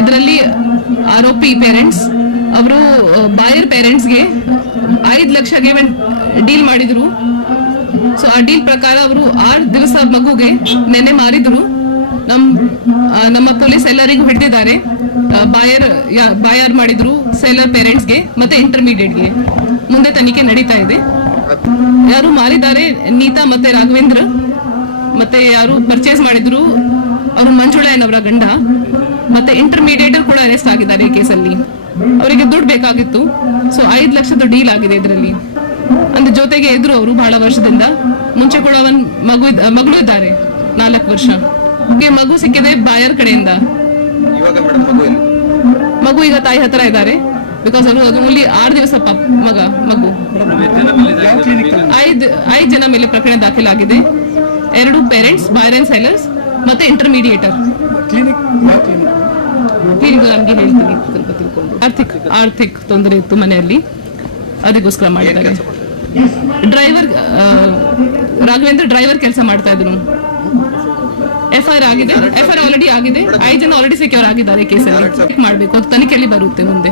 ಇದರಲ್ಲಿ ಆರೋಪಿ ಪೇರೆಂಟ್ಸ್ ಅವರು ಬಾಯರ್ ಪೇರೆಂಟ್ಸ್ಗೆ 5 ಲಕ್ಷಗೆ ಡೀಲ್ ಮಾಡಿದ್ರು. ಸೊ ಆ ಡೀಲ್ ಪ್ರಕಾರ ಅವರು 6 ದಿವಸ ಮಗುಗೆ ನೆನ್ನೆ ಮಾರಿದ್ರು. ನಮ್ಮ ಪೊಲೀಸ್ ಎಲ್ಲರಿಗೂ ಹಿಡಿದಿದ್ದಾರೆ. ಬಾಯರ್ ಮಾಡಿದ್ರು ಸೆಲ್ಲರ್ ಪೇರೆಂಟ್ಸ್ಗೆ ಮತ್ತೆ ಇಂಟರ್ಮೀಡಿಯೇಟ್ಗೆ. ಮುಂದೆ ತನಿಖೆ ನಡೀತಾ ಇದೆ. ಯಾರು ಮಾರಿದ್ದಾರೆ ನೀತಾ ಮತ್ತೆ ರಾಘವೇಂದ್ರ, ಮತ್ತೆ ಯಾರು ಪರ್ಚೇಸ್ ಮಾಡಿದ್ರು ಅವರು ಮಂಜುಳಯ್ಯನವರ ಗಂಡ, ಮತ್ತೆ ಇಂಟರ್ಮೀಡಿಯೇಟರ್ ಕೂಡ ಅರೆಸ್ಟ್ ಆಗಿದ್ದಾರೆ ಈ ಕೇಸಲ್ಲಿ. ಅವರಿಗೆ ದುಡ್ಡು ಬೇಕಾಗಿತ್ತು. ಸೊ 5 ಲಕ್ಷದ ಡೀಲ್ ಆಗಿದೆ ಇದರಲ್ಲಿ. ಅಂದ್ರೆ ಜೊತೆಗೆ ಇದ್ರು ಅವರು ಬಹಳ ವರ್ಷದಿಂದ. ಮುಂಚೆ ಕೂಡ ಒಂದು ಮಗಳು ಇದ್ದಾರೆ 4 ವರ್ಷ. ಮಗು ಸಿಕ್ಕಿದೆ ಬಾಯರ್ ಕಡೆಯಿಂದ. ಮಗು ಈಗ ತಾಯಿ ಹತ್ರ ಇದ್ದಾರೆ. ಬಿಕಾಸ್ ಅವರು ಅದು ಓನ್ಲಿ 6 ದಿವಸ ಮಗು. 5 ಜನ ಮೇಲೆ ಪ್ರಕರಣ ದಾಖಲಾಗಿದೆ. 2 ಪೇರೆಂಟ್ಸ್, ಬಾಯರ್ ಅಂಡ್ ಸೆಲ್ಲರ್ಸ್ ಮತ್ತೆ ಇಂಟರ್ಮೀಡಿಯೇಟರ್. ಕ್ಲಿನಿಕ್ ನಮ್ಗೆ ಹೇಳ್ತೀನಿ ಸ್ವಲ್ಪ ತಿಳ್ಕೊಂಡು. ಆರ್ಥಿಕ ತೊಂದರೆ ಇತ್ತು ಮನೆಯಲ್ಲಿ, ಅದಕ್ಕೋಸ್ಕರ ಮಾಡಿದ್ದಾರೆ. ರಾಘವೇಂದ್ರ ಡ್ರೈವರ್ ಕೆಲಸ ಮಾಡ್ತಾ ಇದ್ರು. FIR ಆಗಿದೆ. FIR ಆಲ್ರೆಡಿ ಆಗಿದೆ. 5 ಜನ ಆಲ್ರೆಡಿ ಸೆಕ್ಯೂರ್ ಆಗಿದ್ದಾರೆ ಕೇಸಲ್ಲಿ. ಚೆಕ್ ಮಾಡಬೇಕು, ಅದು ತನಿಖೆಯಲ್ಲಿ ಬರುತ್ತೆ ಮುಂದೆ.